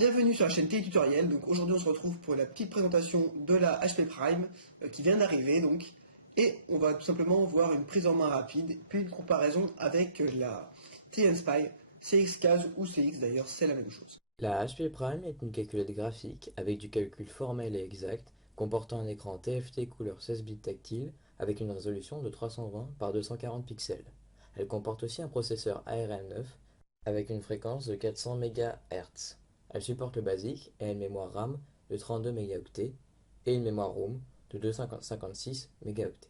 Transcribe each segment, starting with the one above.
Bienvenue sur la chaîne Télétutoriel. Donc aujourd'hui on se retrouve pour la petite présentation de la HP Prime qui vient d'arriver donc. Et on va tout simplement voir une prise en main rapide, puis une comparaison avec la TN-SPI, CX15 ou CX d'ailleurs, c'est la même chose. La HP Prime est une calculette graphique avec du calcul formel et exact, comportant un écran TFT couleur 16 bits tactile avec une résolution de 320 par 240 pixels. Elle comporte aussi un processeur ARM9 avec une fréquence de 400 MHz. Elle supporte le BASIC et une mémoire RAM de 32 mégaoctets et une mémoire ROM de 256 mégaoctets.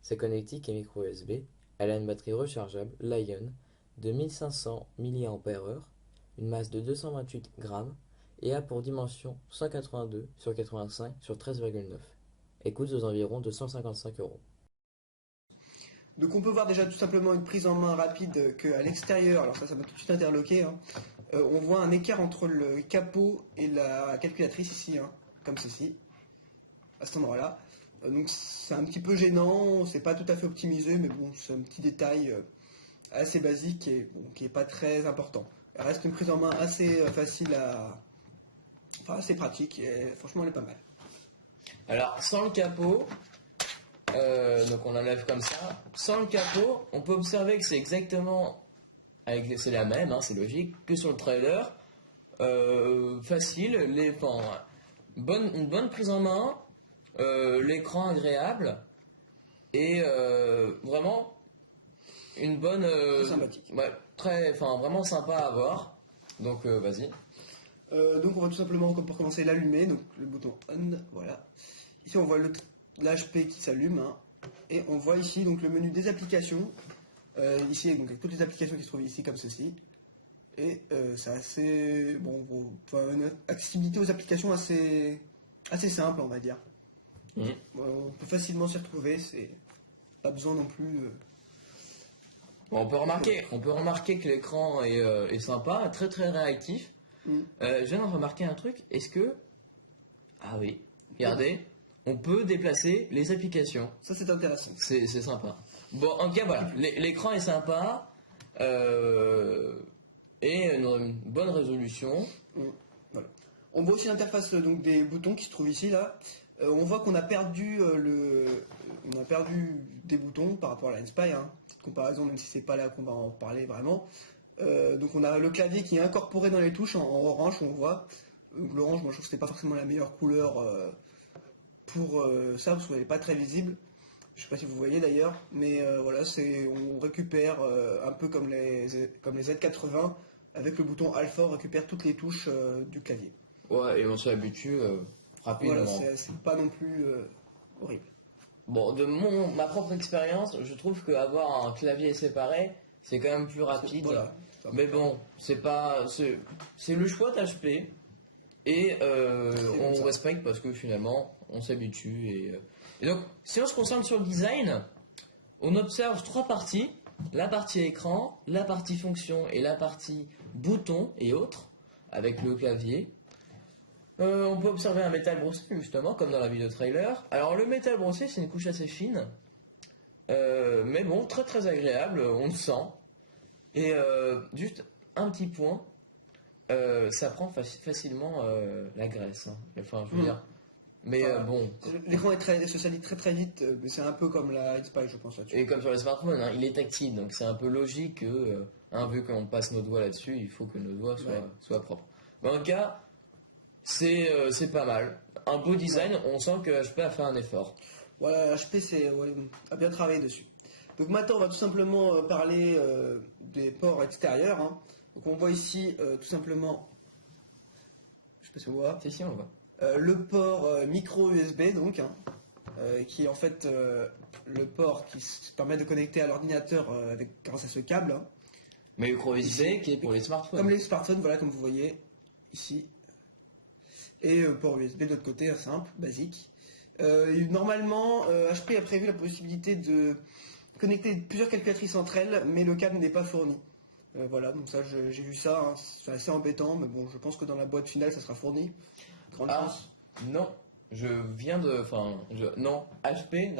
C'est connectique et micro USB. Elle a une batterie rechargeable Lion de 1500 mAh, une masse de 228 grammes et a pour dimension 182 sur 85 sur 13,9 et coûte aux environs de 155 €. Donc on peut voir déjà tout simplement une prise en main rapide qu'à l'extérieur, alors ça m'a tout de suite interloqué, on voit un écart entre le capot et la calculatrice ici, comme ceci, à cet endroit-là. Donc c'est un petit peu gênant, c'est pas tout à fait optimisé, mais bon, c'est un petit détail assez basique et bon, qui est pas très important. Elle reste une prise en main assez facile enfin assez pratique et franchement elle est pas mal. Alors sans le capot, donc on l'enlève comme ça. Sans le capot, on peut observer que c'est exactement, c'est la même, c'est logique, que sur le trailer. Facile, une bonne prise en main, l'écran agréable et vraiment une bonne, Très sympathique. Ouais, vraiment sympa à voir. Donc vas-y. Donc on va tout simplement, comme pour commencer, l'allumer, donc le bouton on, voilà. Ici on voit l'HP qui s'allume, et on voit ici donc le menu des applications, ici donc avec toutes les applications qui se trouvent ici comme ceci, et c'est assez, une accessibilité aux applications assez simple on va dire. On peut facilement s'y retrouver, c'est pas besoin non plus... On peut remarquer que l'écran est sympa, très très réactif. Je viens de remarquer un truc, ah oui, regardez, on peut déplacer les applications. Ça c'est intéressant. C'est sympa. Bon, en tout cas voilà, l'écran est sympa, et une bonne résolution. Voilà. On voit aussi l'interface donc des boutons qui se trouvent ici là. On voit qu'on a perdu des boutons par rapport à la NSPI, petite comparaison même si c'est pas là qu'on va en parler vraiment. Donc on a le clavier qui est incorporé dans les touches en orange, on voit. L'orange, moi je trouve que c'était pas forcément la meilleure couleur pour ça parce qu'elle n'est pas très visible. Je sais pas si vous voyez d'ailleurs, mais voilà, on récupère un peu comme les Z80 avec le bouton Alpha, on récupère toutes les touches du clavier. Ouais, et on s'y habitue rapidement. Voilà, c'est pas non plus horrible. Bon, ma propre expérience, je trouve qu'avoir un clavier séparé, c'est quand même plus rapide. Voilà, mais bon, c'est le choix d'HP et on respecte parce que finalement, on s'habitue. Et donc, si on se concentre sur le design, on observe trois parties. La partie écran, la partie fonction et la partie bouton et autres, avec le clavier. On peut observer un métal brossé justement comme dans la vidéo trailer. Alors le métal brossé c'est une couche assez fine, mais bon très très agréable, on le sent. Et juste un petit point, ça prend facilement la graisse. Enfin je veux dire. Mais bon. L'écran se salit très très vite, mais c'est un peu comme la NSPI je pense là-dessus. Et comme sur les smartphones, il est tactile, donc c'est un peu logique que, vu qu'on passe nos doigts là-dessus, il faut que nos doigts soient propres. Mais en tout cas, c'est pas mal. Un beau design, on sent que HP a fait un effort. Voilà, HP a bien travaillé dessus. Donc maintenant on va tout simplement parler des ports extérieurs. Donc on voit ici tout simplement, je sais pas si on voit. Si on voit. Le port micro USB donc, qui est en fait le port qui permet de connecter à l'ordinateur grâce à ce câble. Mais micro USB qui est pour les smartphones. Comme les smartphones, voilà, comme vous voyez ici. Et port USB de l'autre côté, simple, basique. Normalement, HP a prévu la possibilité de connecter plusieurs calculatrices entre elles, mais le câble n'est pas fourni. Voilà, donc ça, j'ai vu ça, c'est assez embêtant, mais bon, je pense que dans la boîte finale, ça sera fourni. Grande chance. Non, non, HP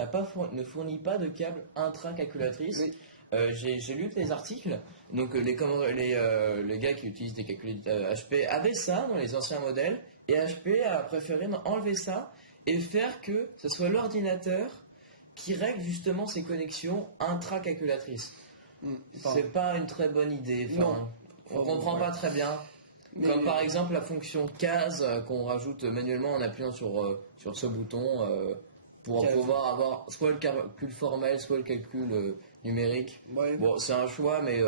ne fournit pas de câble intra-calculatrice. Oui. j'ai lu des articles, donc les gars qui utilisent des calculateurs HP avaient ça dans les anciens modèles, et HP a préféré enlever ça et faire que ce soit l'ordinateur qui règle justement ses connexions intra-calculatrices. C'est pas une très bonne idée, enfin, on comprend pas très bien. Comme par exemple la fonction case qu'on rajoute manuellement en appuyant sur ce bouton pour pouvoir avoir soit le calcul formel, soit le calcul numérique. Ouais. Bon, c'est un choix, mais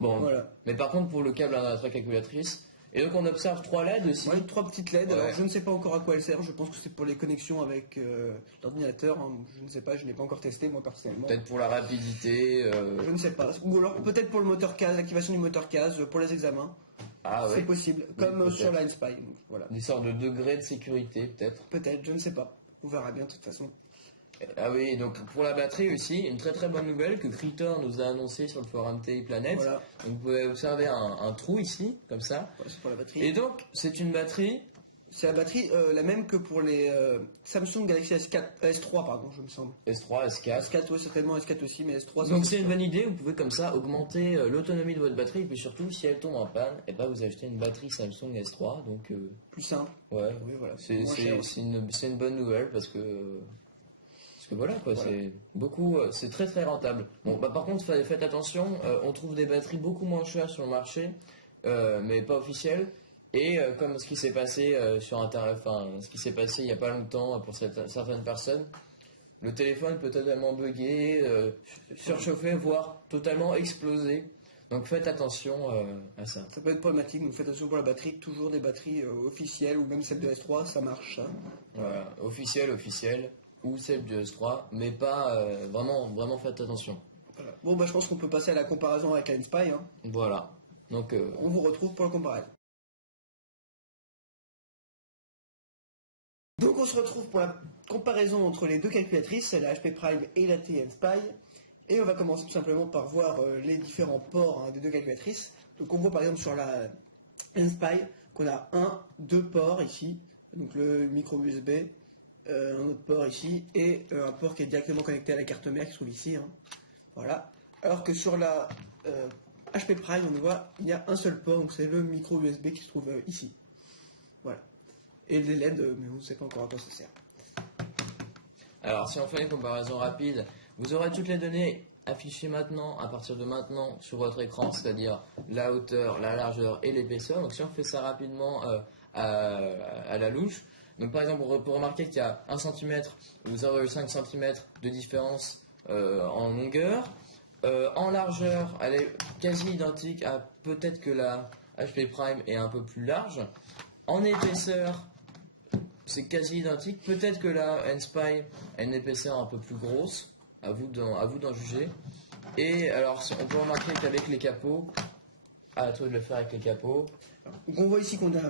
bon. Voilà. Mais par contre, pour le câble intra-calculatrice, et donc on observe 3 LED aussi. Ouais, 3 petites LED. Ouais. Alors je ne sais pas encore à quoi elles servent. Je pense que c'est pour les connexions avec l'ordinateur. Hein. Je ne sais pas, je n'ai pas encore testé moi personnellement. Peut-être pour la rapidité. Je ne sais pas. Ou alors peut-être pour le moteur case, l'activation du moteur case pour les examens. Ah C'est ouais. possible, comme sur l'Inspire. Voilà. Des sortes de degrés de sécurité, peut-être. Peut-être, je ne sais pas. On verra bien de toute façon. Ah oui, donc pour la batterie aussi, une très très bonne nouvelle que Critter nous a annoncé sur le forum TI Planet. Voilà. Donc vous pouvez observer un trou ici, comme ça. Voilà, c'est pour la batterie. Et donc, c'est une batterie. C'est la batterie la même que pour les Samsung Galaxy S4, S3, pardon, je me semble. S3, S4. S4, oui, certainement S4 aussi, mais S3. Donc c'est une bonne idée, vous pouvez comme ça augmenter l'autonomie de votre batterie, et puis surtout si elle tombe en panne, et ben vous achetez une batterie Samsung S3, donc plus simple. ouais, Oui, voilà. c'est Moins cher aussi. une bonne nouvelle parce que voilà quoi, Voilà. c'est beaucoup, c'est très très rentable. Bon bah par contre faites attention, on trouve des batteries beaucoup moins chères sur le marché, mais pas officielles. Et comme ce qui s'est passé sur Internet, enfin ce qui s'est passé il y a pas longtemps pour certaines personnes, le téléphone peut totalement bugger, surchauffer, voire totalement exploser. Donc faites attention à ça. Ça peut être problématique, donc faites attention pour la batterie. Toujours des batteries officielles ou même celle de S3, ça marche. Ça. Voilà, officiel, ou celle du S3, mais pas vraiment faites attention. Voilà. Bon, bah je pense qu'on peut passer à la comparaison avec l'Inspire. Hein. Voilà. Donc On vous retrouve pour la comparaison. Donc on se retrouve pour la comparaison entre les deux calculatrices, la HP Prime et la TI Inspire. Et on va commencer tout simplement par voir les différents ports des deux calculatrices. Donc on voit par exemple sur la Inspire qu'on a deux ports ici, donc le micro USB, un autre port ici, et un port qui est directement connecté à la carte mère qui se trouve ici. Hein. Voilà. Alors que sur la HP Prime, on voit il y a un seul port, donc c'est le micro USB qui se trouve ici. Voilà. Et les LED, mais on ne sait pas encore à quoi ça sert. alors si on fait une comparaison rapide, vous aurez toutes les données affichées maintenant, à partir de maintenant, sur votre écran, c'est-à-dire la hauteur, la largeur et l'épaisseur. Donc si on fait ça rapidement à la louche, donc par exemple on peut remarquer qu'il y a 1 cm ou 0,5 cm de différence en longueur. En largeur, elle est quasi identique à peut-être que la HP Prime est un peu plus large. En épaisseur, c'est quasi identique. Peut-être que la Inspire a une épaisseur un peu plus grosse. À vous d'en juger. Et alors, on peut remarquer qu'avec les capots, à toi de le faire avec les capots. Donc on voit ici qu'on a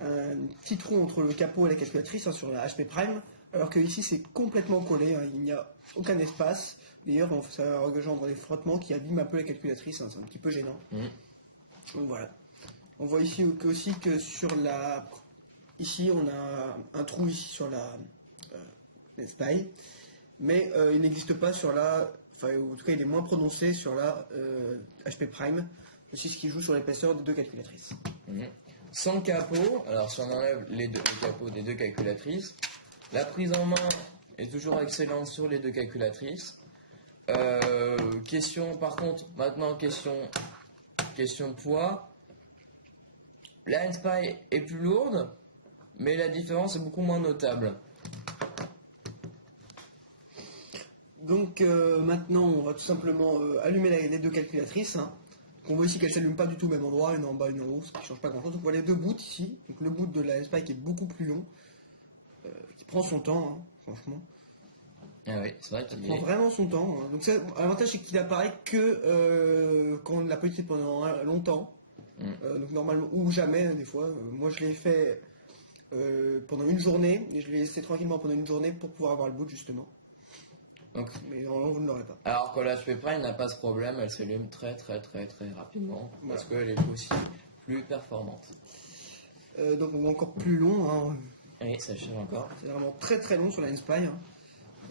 un petit trou entre le capot et la calculatrice sur la HP Prime, alors que ici c'est complètement collé, hein, il n'y a aucun espace. D'ailleurs, ça engendre des frottements qui abîment un peu la calculatrice, hein, c'est un petit peu gênant. Donc voilà. On voit ici aussi que sur la... Ici on a un trou ici sur la Inspire, mais il n'existe pas sur la... Enfin, en tout cas il est moins prononcé sur la HP Prime, aussi ce qui joue sur l'épaisseur des deux calculatrices. Sans capot, alors si on enlève les capots des deux calculatrices, la prise en main est toujours excellente sur les deux calculatrices. Question par contre, maintenant question de poids. La Inspire est plus lourde, mais la différence est beaucoup moins notable. Donc maintenant on va tout simplement allumer les deux calculatrices. Hein. On voit ici qu'elles ne s'allument pas du tout au même endroit, une en bas, une en haut, ce qui ne change pas grand chose. Donc on voit les deux bouts ici. Donc le boot de la Inspire qui est beaucoup plus long, qui prend son temps, hein, franchement. Ah oui, c'est vrai qu'il prend vraiment son temps. Hein. Donc l'avantage c'est qu'il apparaît que quand on l'a pas utilisé pendant longtemps. Donc normalement, ou jamais des fois. Moi je l'ai fait pendant une journée, et je l'ai laissé tranquillement pendant une journée pour pouvoir avoir le boot justement. Donc, mais normalement vous ne l'aurez pas. Alors que la HP Prime n'a pas ce problème, elle s'allume très rapidement, parce qu'elle est aussi plus performante. Donc on voit encore plus long. Hein. Oui, ça change encore. C'est vraiment très long sur la Inspire. Hein.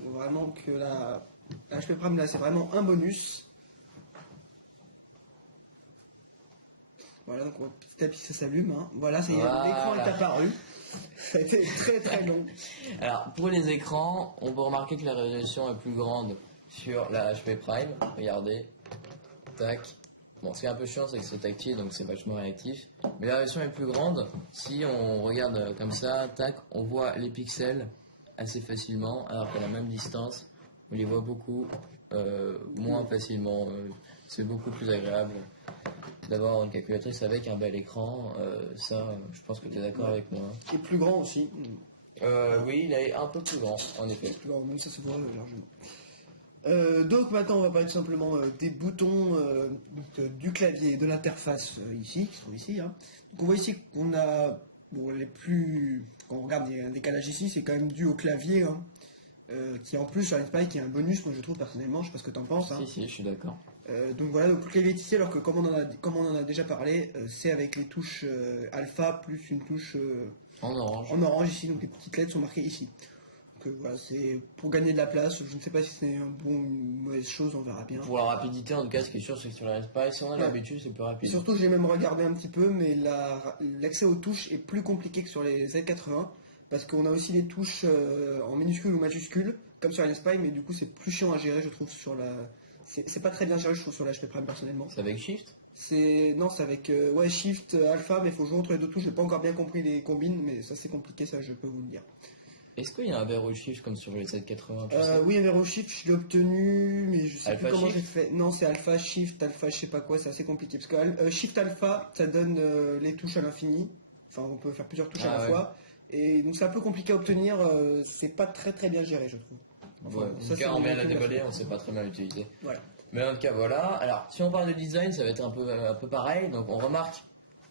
Vraiment que la HP Prime là c'est vraiment un bonus. Voilà, donc petit à petit ça s'allume. Hein. Voilà, ça y est, l'écran est apparu. Ça a été très très long. Alors pour les écrans, on peut remarquer que la résolution est plus grande sur la HP Prime. Regardez, tac. Bon, ce qui est un peu chiant, c'est que c'est tactile, donc c'est vachement réactif. Mais la résolution est plus grande. Si on regarde comme ça, tac, on voit les pixels assez facilement, alors qu'à la même distance, on les voit beaucoup moins facilement. C'est beaucoup plus agréable d'avoir une calculatrice avec un bel écran. Ça, je pense que tu es d'accord avec moi. Et plus grand aussi. Oui, il est un peu plus grand, en effet. Plus grand, même ça se voit largement. Donc maintenant on va parler tout simplement des boutons du clavier, de l'interface ici, qui se trouve ici. Hein. Donc on voit ici qu'on a, bon, les plus, quand on regarde un décalage ici, c'est quand même dû au clavier, hein, qui en plus sur l'Inspire qui est un bonus, moi je trouve personnellement, je sais pas ce que t'en penses. Hein. Si, je suis d'accord. Donc voilà, donc le clavier est ici, alors que comme on en a déjà parlé, c'est avec les touches alpha plus une touche En orange. en orange ici, donc les petites lettres sont marquées ici. Voilà, c'est pour gagner de la place. Je ne sais pas si c'est un bon ou une mauvaise chose, on verra bien. Pour la rapidité, en tout cas, ce qui est sûr, c'est que sur la Raspberry, si on a l'habitude, c'est plus Et rapide. surtout, j'ai même regardé un petit peu, mais l'accès aux touches est plus compliqué que sur les Z80, parce qu'on a aussi les touches en minuscules ou majuscules, comme sur l'Inspire, mais du coup, c'est plus chiant à gérer, je trouve, sur la... C'est pas très bien géré, je trouve, sur la HP Prime, personnellement. C'est avec Shift? Non, c'est avec ouais, Shift, Alpha, mais il faut jouer entre les deux touches. J'ai pas encore bien compris les combines, mais ça, c'est compliqué, ça, je peux vous le dire. Est-ce qu'il y a un verrou Shift comme sur les 780? Oui, un verrou Shift, je l'ai obtenu, mais je sais Alpha plus comment Shift j'ai fait. Non, c'est Alpha Shift, Alpha, je sais pas quoi, c'est assez compliqué. Parce que Shift Alpha, ça donne les touches à l'infini. Enfin, on peut faire plusieurs touches à la fois. Et donc, c'est un peu compliqué à obtenir. C'est pas très très bien géré, je trouve. Enfin, en tout cas, on vient de la déballer, on sait pas très bien l'utiliser. Voilà. Mais en tout cas, voilà. Alors, si on parle de design, ça va être un peu pareil. Donc, on remarque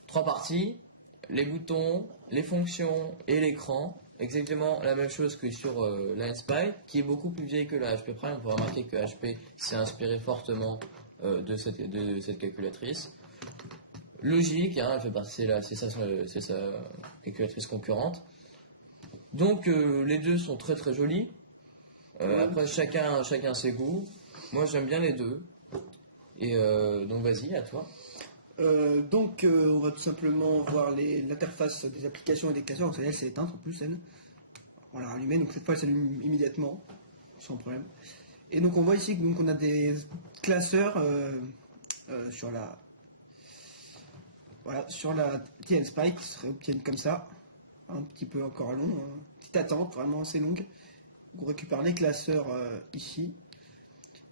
3 parties, les boutons, les fonctions et l'écran. Exactement la même chose que sur la Inspire, qui est beaucoup plus vieille que la HP Prime. On peut remarquer que HP s'est inspiré fortement de cette calculatrice. Logique, hein, elle fait partie, c'est sa calculatrice concurrente. Donc les deux sont très très jolis. Après chacun ses goûts. Moi j'aime bien les deux. Et donc vas-y, à toi. Donc on va tout simplement voir l'interface des applications et des classeurs. Donc celle-là, elle s'est éteinte en plus, elle. On l'a rallumée, donc cette fois elle s'allume immédiatement, sans problème. Et donc on voit ici qu'on a des classeurs sur la TN-Spike qui se obtiennent comme ça, un petit peu encore long, petite attente vraiment assez longue. On récupère les classeurs ici.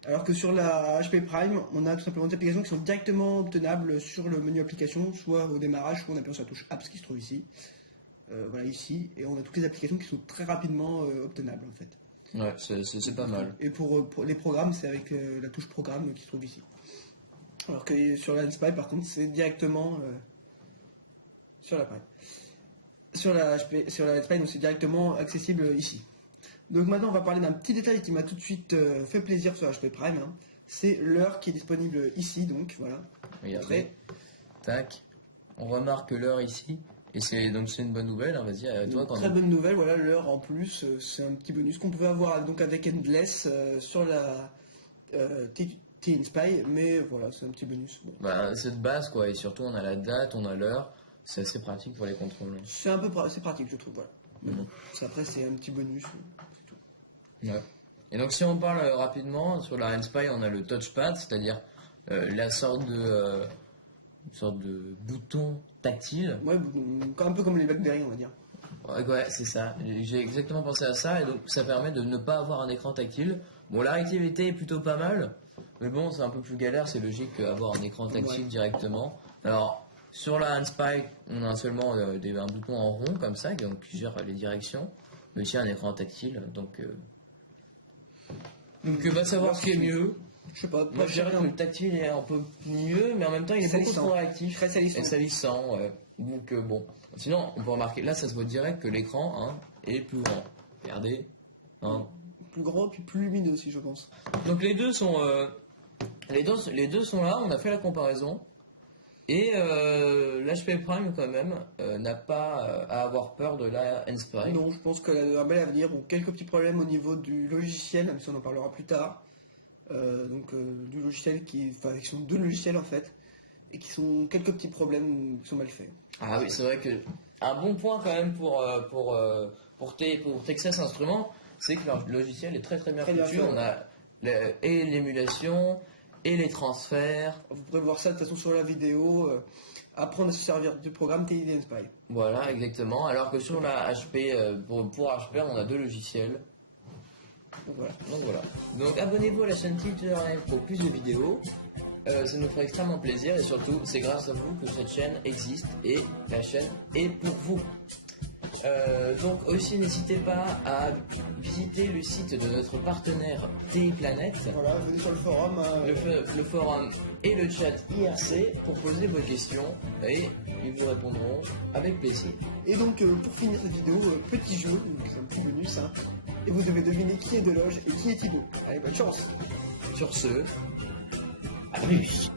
Alors que sur la HP Prime, on a tout simplement des applications qui sont directement obtenables sur le menu application, soit au démarrage, soit en appuyant sur la touche Apps qui se trouve ici. Voilà ici, et on a toutes les applications qui sont très rapidement obtenables en fait. Ouais, c'est pas mal. Et pour les programmes, c'est avec la touche programme qui se trouve ici. Alors que sur la Inspire, par contre, c'est directement sur la Prime. Sur la Inspire, donc c'est directement accessible ici. Donc maintenant, on va parler d'un petit détail qui m'a tout de suite fait plaisir sur la HP Prime. Hein. C'est l'heure qui est disponible ici, donc voilà. Regardez. Tac. On remarque l'heure ici. Et c'est une bonne nouvelle, hein, vas-y, à toi. Très bonne nouvelle, voilà, l'heure en plus, c'est un petit bonus qu'on pouvait avoir donc avec Endless sur la T-Inspire, mais voilà, c'est un petit bonus. Bon. Bah, c'est de base, quoi, et surtout on a la date, on a l'heure, c'est assez pratique pour les contrôles. C'est pratique, je trouve, voilà. Après, c'est un petit bonus, c'est tout. Ouais. Et donc, si on parle rapidement, sur la Inspire, on a le touchpad, c'est-à-dire la sorte de bouton tactile. Ouais, un peu comme les BlackBerry, on va dire. Ouais, c'est ça. J'ai exactement pensé à ça, et donc ça permet de ne pas avoir un écran tactile. Bon, la réactivité est plutôt pas mal, mais bon, c'est un peu plus galère, c'est logique qu'avoir un écran tactile directement. Alors, sur la Inspire, on a seulement un bouton en rond comme ça, donc qui gère les directions, mais aussi un écran tactile, donc va savoir ce qui est mieux. Je sais pas. Moi, je dirais que le tactile est un peu mieux, mais en même temps, il est beaucoup trop réactif. Très salissant. Et salissant, ouais. Donc, bon. Sinon, on peut remarquer, là, ça se voit direct que l'écran est plus grand. Regardez. Hein. Plus grand, puis plus lumineux aussi, je pense. Donc, les deux sont là, on a fait la comparaison. Et l'HP Prime, quand même, n'a pas à avoir peur de la Inspire. Non, je pense qu'elle a un bel avenir. Bon, quelques petits problèmes au niveau du logiciel, même si on en parlera plus tard. du logiciel qui sont deux logiciels en fait, et qui sont quelques petits problèmes qui sont mal faits. Ah oui, c'est vrai que un bon point quand même pour Texas Instruments, c'est que leur logiciel est très très bien Très bien foutu. fait, On a et l'émulation et les transferts. Vous pourrez voir ça de toute façon sur la vidéo, apprendre à se servir du programme TID Spy. Voilà, exactement. Alors que sur la HP, pour HP, on a deux logiciels. Donc voilà. Donc voilà. Donc abonnez-vous à la chaîne Tutorial pour plus de vidéos. Ça nous ferait extrêmement plaisir et surtout, c'est grâce à vous que cette chaîne existe et la chaîne est pour vous. Donc aussi n'hésitez pas à visiter le site de notre partenaire TI-Planète, Voilà, venez sur le forum. le forum et le chat IRC pour poser vos questions et ils vous répondront avec plaisir. Et donc pour finir cette vidéo, petit jeu, donc c'est un petit bonus, hein, et vous devez deviner qui est Deloge et qui est Thibaut. Allez, bonne chance. Sur ce, à plus.